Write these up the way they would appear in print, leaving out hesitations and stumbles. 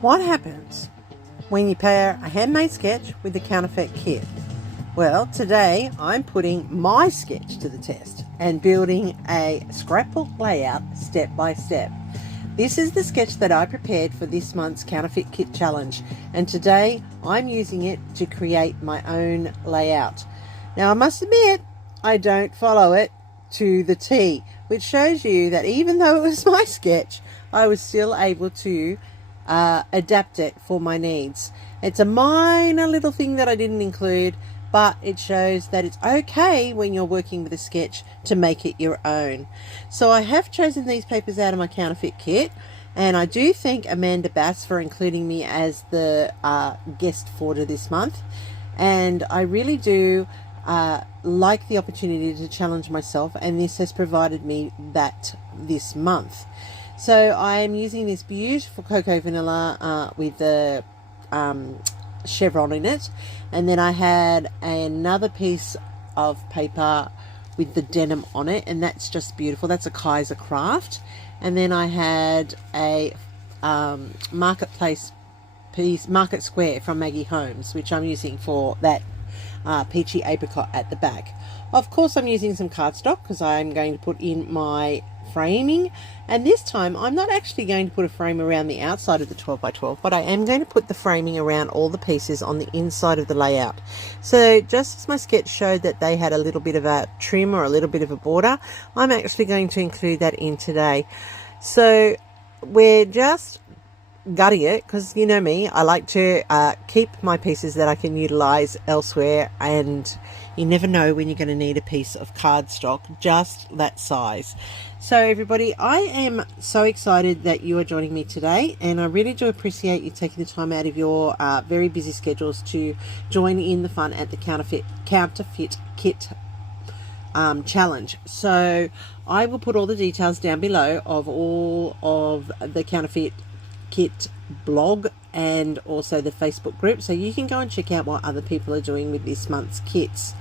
What happens when you pair a handmade sketch with a counterfeit kit? Well, today I'm putting my sketch to the test and building a scrapbook layout step by step. This is the sketch that I prepared for this month's Counterfeit Kit challenge, and today I'm using it to create my own layout. Now I must admit, I don't follow it to the T, which shows you that even though it was my sketch, I was still able to adapt it for my needs. It's a minor little thing that I didn't include, but it shows that it's okay when you're working with a sketch to make it your own. So I have chosen these papers out of my counterfeit kit, and I do thank Amanda Bass for including me as the guest forwarder this month, and I really do like the opportunity to challenge myself, and this has provided me that this month. So I am using this beautiful cocoa vanilla with the chevron in it, and then I had another piece of paper with the denim on it, and that's just beautiful. That's a Kaiser craft. And then I had a marketplace piece, Market Square from Maggie Holmes, which I'm using for that peachy apricot at the back. Of course I'm using some cardstock because I'm going to put in my framing, and this time I'm not actually going to put a frame around the outside of the 12 by 12, but I am going to put the framing around all the pieces on the inside of the layout. So just as my sketch showed that they had a little bit of a trim or a little bit of a border, I'm actually going to include that in today. So we're just gutting it because, you know me, I like to keep my pieces that I can utilize elsewhere, and you never know when you're going to need a piece of cardstock just that size. So everybody, I am so excited that you are joining me today, and I really do appreciate you taking the time out of your very busy schedules to join in the fun at the Counterfeit Kit challenge. So I will put all the details down below of all of the Counterfeit Kit blog and also the Facebook group, so you can go and check out what other people are doing with this month's kits.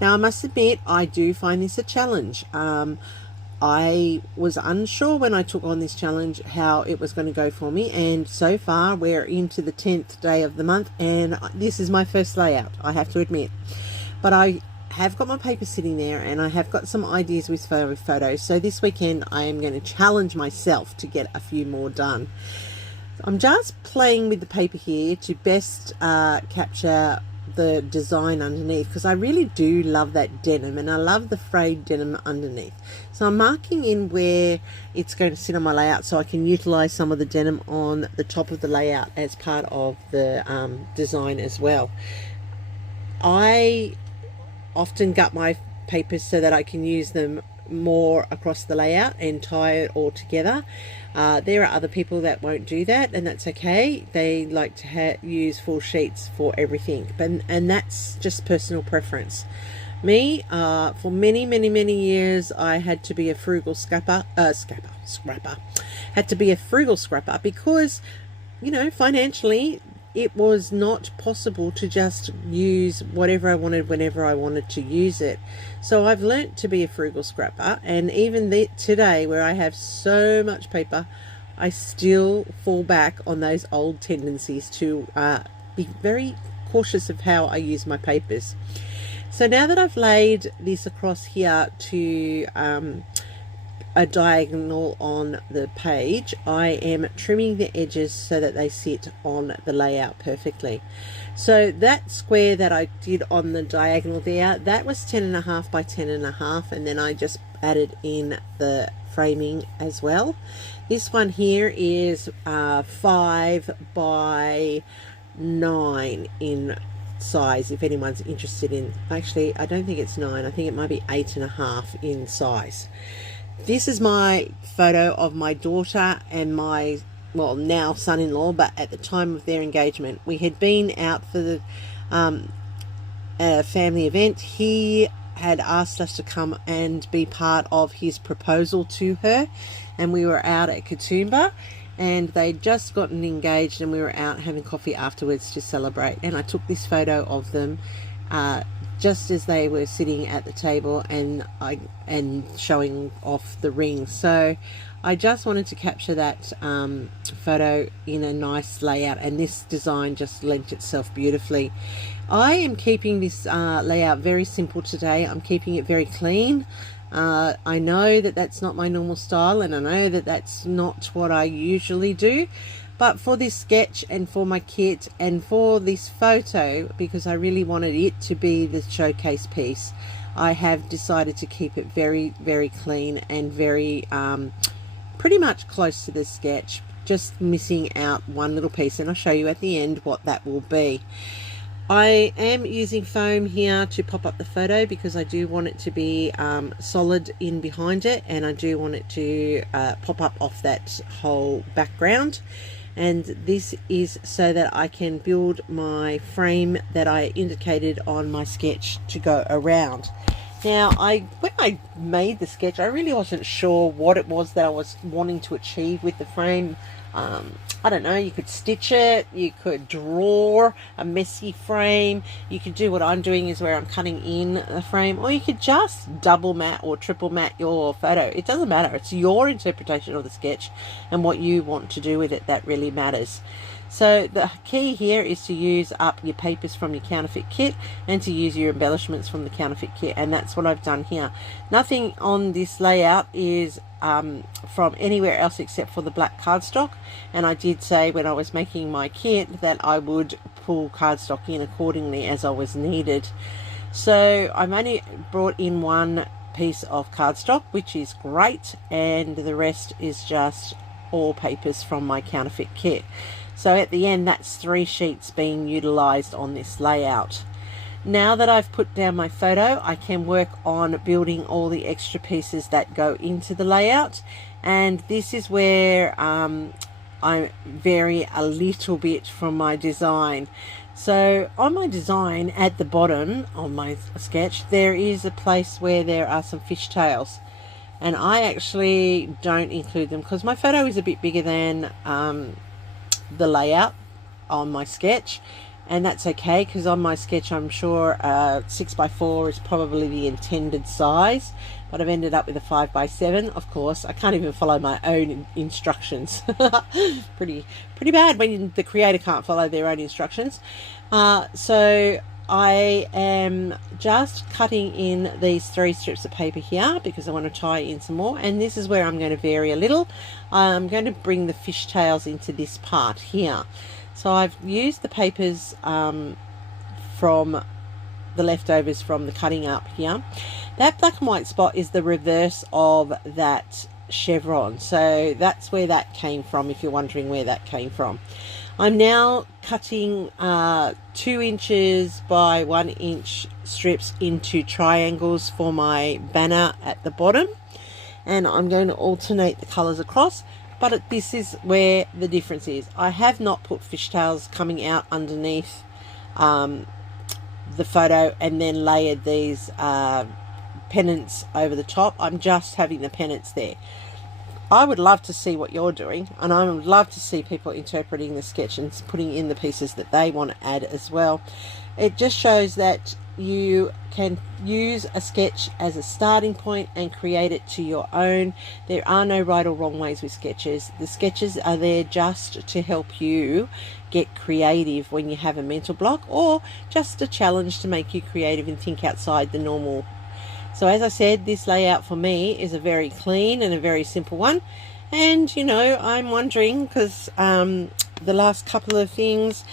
Now I must admit, I do find this a challenge. I was unsure when I took on this challenge how it was going to go for me, and so far we're into the 10th day of the month, and this is my first layout, I have to admit. But I have got my paper sitting there, and I have got some ideas with photos, so this weekend I am going to challenge myself to get a few more done. I'm just playing with the paper here to best capture the design underneath, because I really do love that denim, and I love the frayed denim underneath. So I'm marking in where it's going to sit on my layout so I can utilize some of the denim on the top of the layout as part of the design as well. I often gut my papers so that I can use them more across the layout and tie it all together. There are other people that won't do that, and that's okay. They like to use full sheets for everything, and that's just personal preference. Me, for many years, I had to be a frugal scrapper. Had to be a frugal scrapper because, you know, financially it was not possible to just use whatever I wanted whenever I wanted to use it. So I've learnt to be a frugal scrapper, and even today, where I have so much paper, I still fall back on those old tendencies to be very cautious of how I use my papers. So now that I've laid this across here to a diagonal on the page, I am trimming the edges so that they sit on the layout perfectly. So that square that I did on the diagonal there, that was 10.5 by 10.5, and then I just added in the framing as well. This one here is 5 by 9 in size, if anyone's interested in. Actually, I don't think it's 9, I think it might be 8.5 in size. This is my photo of my daughter and my, well, now son-in-law, but at the time of their engagement. We had been out for the a family event. He had asked us to come and be part of his proposal to her, and we were out at Katoomba, and they'd just gotten engaged, and we were out having coffee afterwards to celebrate. And I took this photo of them just as they were sitting at the table and showing off the ring. So I just wanted to capture that photo in a nice layout, and this design just lent itself beautifully. I am keeping this layout very simple today. I'm keeping it very clean. I know that that's not my normal style, and I know that that's not what I usually do, but for this sketch and for my kit and for this photo, because I really wanted it to be the showcase piece, I have decided to keep it very, very clean and very pretty much close to the sketch, just missing out one little piece, and I'll show you at the end what that will be. I am using foam here to pop up the photo because I do want it to be solid in behind it, and I do want it to pop up off that whole background. And this is so that I can build my frame that I indicated on my sketch to go around. Now, when I made the sketch, I really wasn't sure what it was that I was wanting to achieve with the frame. I don't know, you could stitch it, you could draw a messy frame, you could do what I'm doing is where I'm cutting in a frame, or you could just double matte or triple matte your photo. It doesn't matter, it's your interpretation of the sketch and what you want to do with it that really matters. So the key here is to use up your papers from your counterfeit kit and to use your embellishments from the counterfeit kit, and that's what I've done here. Nothing on this layout is from anywhere else except for the black cardstock, and I did say when I was making my kit that I would pull cardstock in accordingly as I was needed. So I've only brought in one piece of cardstock, which is great, and the rest is just all papers from my counterfeit kit. So at the end, that's 3 sheets being utilized on this layout. Now that I've put down my photo, I can work on building all the extra pieces that go into the layout, and this is where I vary a little bit from my design. So on my design at the bottom on my sketch, there is a place where there are some fishtails, and I actually don't include them because my photo is a bit bigger than the layout on my sketch, and that's okay because on my sketch I'm sure 6x4 is probably the intended size, but I've ended up with a 5x7. Of course, I can't even follow my own instructions. pretty bad when the creator can't follow their own instructions. So I am just cutting in these 3 strips of paper here because I want to tie in some more, and this is where I'm going to vary a little. I'm going to bring the fishtails into this part here. So I've used the papers from the leftovers from the cutting up here. That black and white spot is the reverse of that chevron, so that's where that came from, if you're wondering where that came from. I'm now cutting 2 inches by 1 inch strips into triangles for my banner at the bottom, and I'm going to alternate the colors across, but this is where the difference is. I have not put fishtails coming out underneath the photo and then layered these pennants over the top. I'm just having the pennants there. I would love to see what you're doing, and I would love to see people interpreting the sketch and putting in the pieces that they want to add as well. It just shows that you can use a sketch as a starting point and create it to your own. There are no right or wrong ways with sketches. The sketches are there just to help you get creative when you have a mental block, or just a challenge to make you creative and think outside the normal. So as I said, this layout for me is a very clean and a very simple one. And you know, I'm wondering, because the last couple of things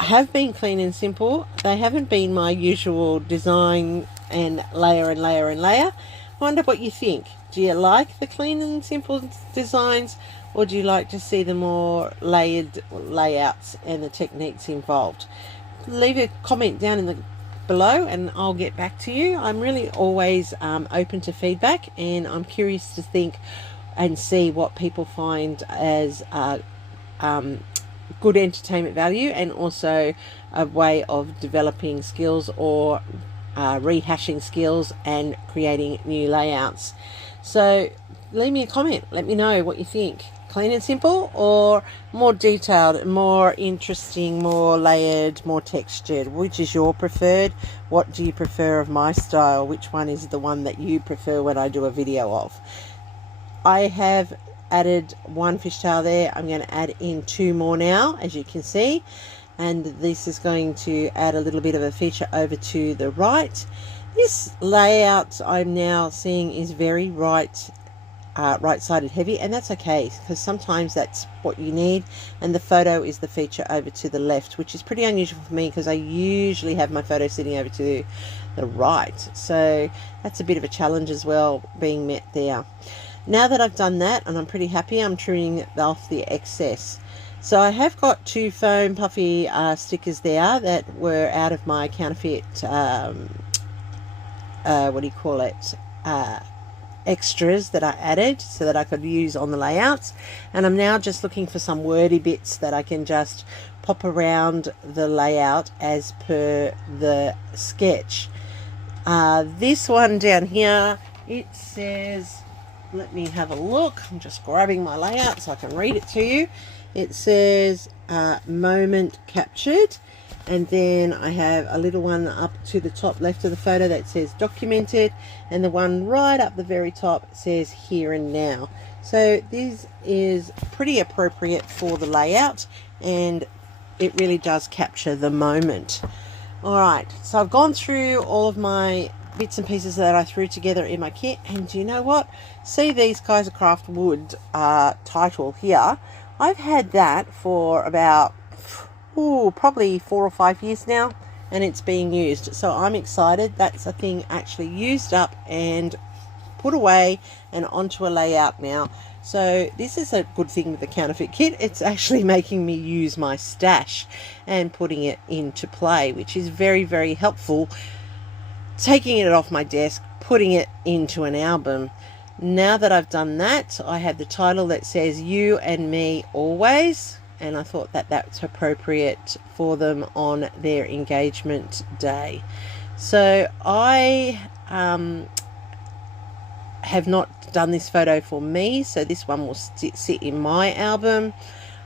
have been clean and simple. They haven't been my usual design and layer and layer and layer. I wonder what you think. Do you like the clean and simple designs, or do you like to see the more layered layouts and the techniques involved? Leave a comment down in the below and I'll get back to you. I'm really always open to feedback, and I'm curious to think and see what people find as good entertainment value, and also a way of developing skills or rehashing skills and creating new layouts. So leave me a comment, let me know what you think. Clean and simple, or more detailed, more interesting, more layered, more textured? Which is your preferred? What do you prefer of my style? Which one is the one that you prefer when I do a video of? I have added one fishtail there. I'm going to add in 2 more now, as you can see, and this is going to add a little bit of a feature over to the right. This layout I'm now seeing is very right-sided heavy, and that's okay, because sometimes that's what you need, and the photo is the feature over to the left, which is pretty unusual for me because I usually have my photo sitting over to the right, so that's a bit of a challenge as well being met there. Now that I've done that, and I'm pretty happy, I'm trimming off the excess. So I have got 2 foam puffy stickers there that were out of my counterfeit what do you call it, extras that I added so that I could use on the layouts, and I'm now just looking for some wordy bits that I can just pop around the layout as per the sketch. This one down here, it says, let me have a look, I'm just grabbing my layout so I can read it to you. It says moment captured, and then I have a little one up to the top left of the photo that says documented, and the one right up the very top says here and now. So this is pretty appropriate for the layout, and it really does capture the moment. Alright, so I've gone through all of my bits and pieces that I threw together in my kit, and do you know what? See these Kaisercraft wood title here? I've had that for about probably 4 or 5 years now, and it's being used, so I'm excited. That's a thing actually used up and put away and onto a layout now. So this is a good thing with the Counterfeit Kit. It's actually making me use my stash and putting it into play, which is very, very helpful. Taking it off my desk, putting it into an album. Now that I've done that, I have the title that says You and Me Always, and I thought that that's appropriate for them on their engagement day. So I have not done this photo for me, so this one will sit in my album.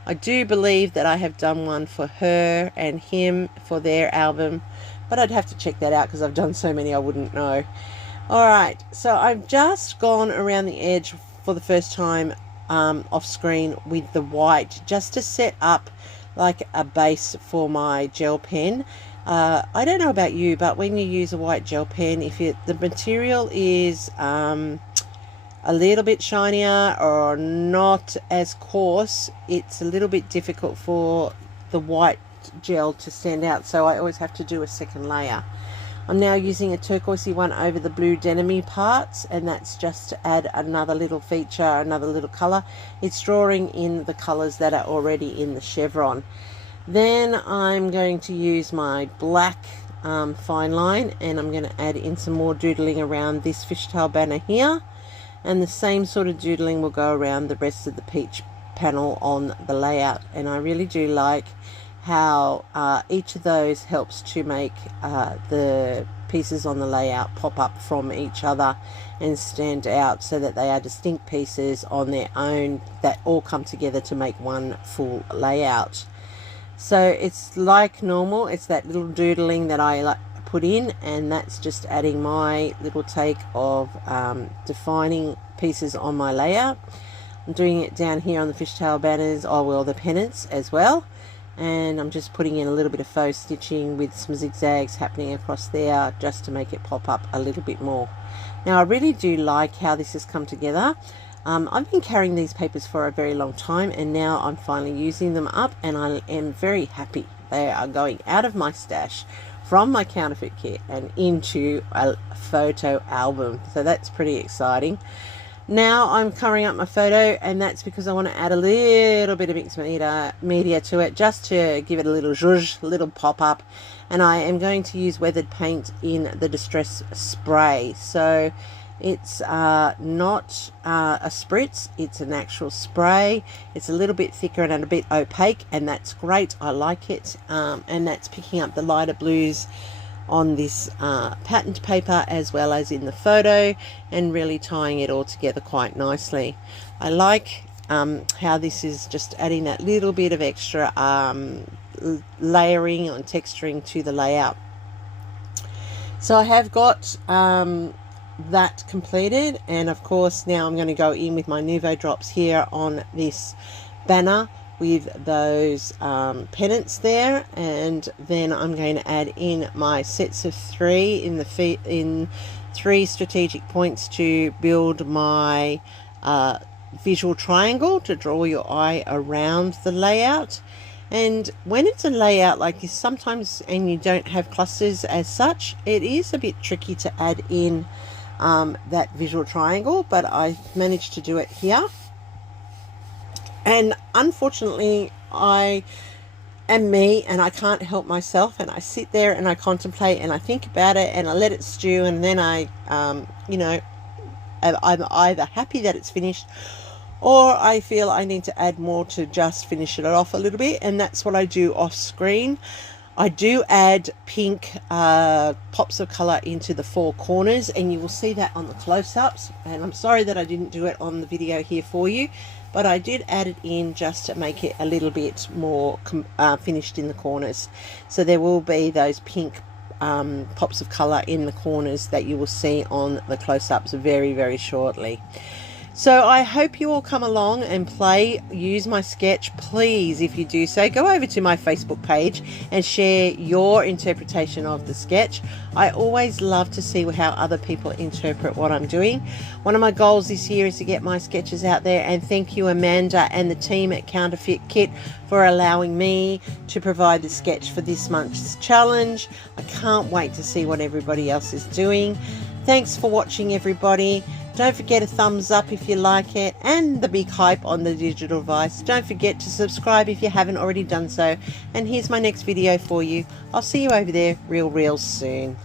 I do believe that I have done one for her and him for their album, but I'd have to check that out because I've done so many I wouldn't know. Alright, so I've just gone around the edge for the first time off screen with the white, just to set up like a base for my gel pen. I don't know about you, but when you use a white gel pen, if the material is a little bit shinier or not as coarse, it's a little bit difficult for the white gel to stand out, so I always have to do a second layer. I'm now using a turquoisey one over the blue denim parts, and that's just to add another little feature, another little color. It's drawing in the colors that are already in the chevron. Then I'm going to use my black fine line, and I'm going to add in some more doodling around this fishtail banner here, and the same sort of doodling will go around the rest of the peach panel on the layout. And I really do like how each of those helps to make the pieces on the layout pop up from each other and stand out, so that they are distinct pieces on their own that all come together to make one full layout. So it's like normal, it's that little doodling that I put in, and that's just adding my little take of defining pieces on my layout. I'm doing it down here on the fishtail banners, the pennants as well, and I'm just putting in a little bit of faux stitching with some zigzags happening across there just to make it pop up a little bit more. Now I really do like how this has come together. I've been carrying these papers for a very long time, and now I'm finally using them up, and I am very happy. They are going out of my stash from my Counterfeit Kit and into a photo album, so that's pretty exciting. Now I'm covering up my photo, and that's because I want to add a little bit of mixed media to it, just to give it a little zhuzh, a little pop-up. And I am going to use weathered paint in the Distress Spray. So it's not a spritz, it's an actual spray. It's a little bit thicker and a bit opaque, and that's great. I like it. And that's picking up the lighter blues on this patterned paper as well as in the photo, and really tying it all together quite nicely. I like how this is just adding that little bit of extra layering and texturing to the layout. So I have got that completed, and of course now I'm going to go in with my Nuvo drops here on this banner with those pennants there, and then I'm going to add in my sets of 3 in 3 strategic points to build my visual triangle to draw your eye around the layout. And when it's a layout like this sometimes, and you don't have clusters as such, it is a bit tricky to add in that visual triangle, but I managed to do it here. And unfortunately, I am me and I can't help myself, and I sit there and I contemplate and I think about it and I let it stew, and then I you know, I'm either happy that it's finished, or I feel I need to add more to just finish it off a little bit, and that's what I do off screen. I do add pink pops of colour into the 4 corners, and you will see that on the close-ups, and I'm sorry that I didn't do it on the video here for you, but I did add it in just to make it a little bit more finished in the corners. So there will be those pink pops of colour in the corners that you will see on the close-ups very, very shortly. So I hope you all come along and use my sketch. Please, if you do so, go over to my Facebook page and share your interpretation of the sketch. I always love to see how other people interpret what I'm doing. One of my goals this year is to get my sketches out there, and thank you Amanda and the team at Counterfeit Kit for allowing me to provide the sketch for this month's challenge. I can't wait to see what everybody else is doing. Thanks for watching, everybody. Don't forget a thumbs up if you like it, and the big hype on the digital device. Don't forget to subscribe if you haven't already done so. And here's my next video for you. I'll see you over there real soon.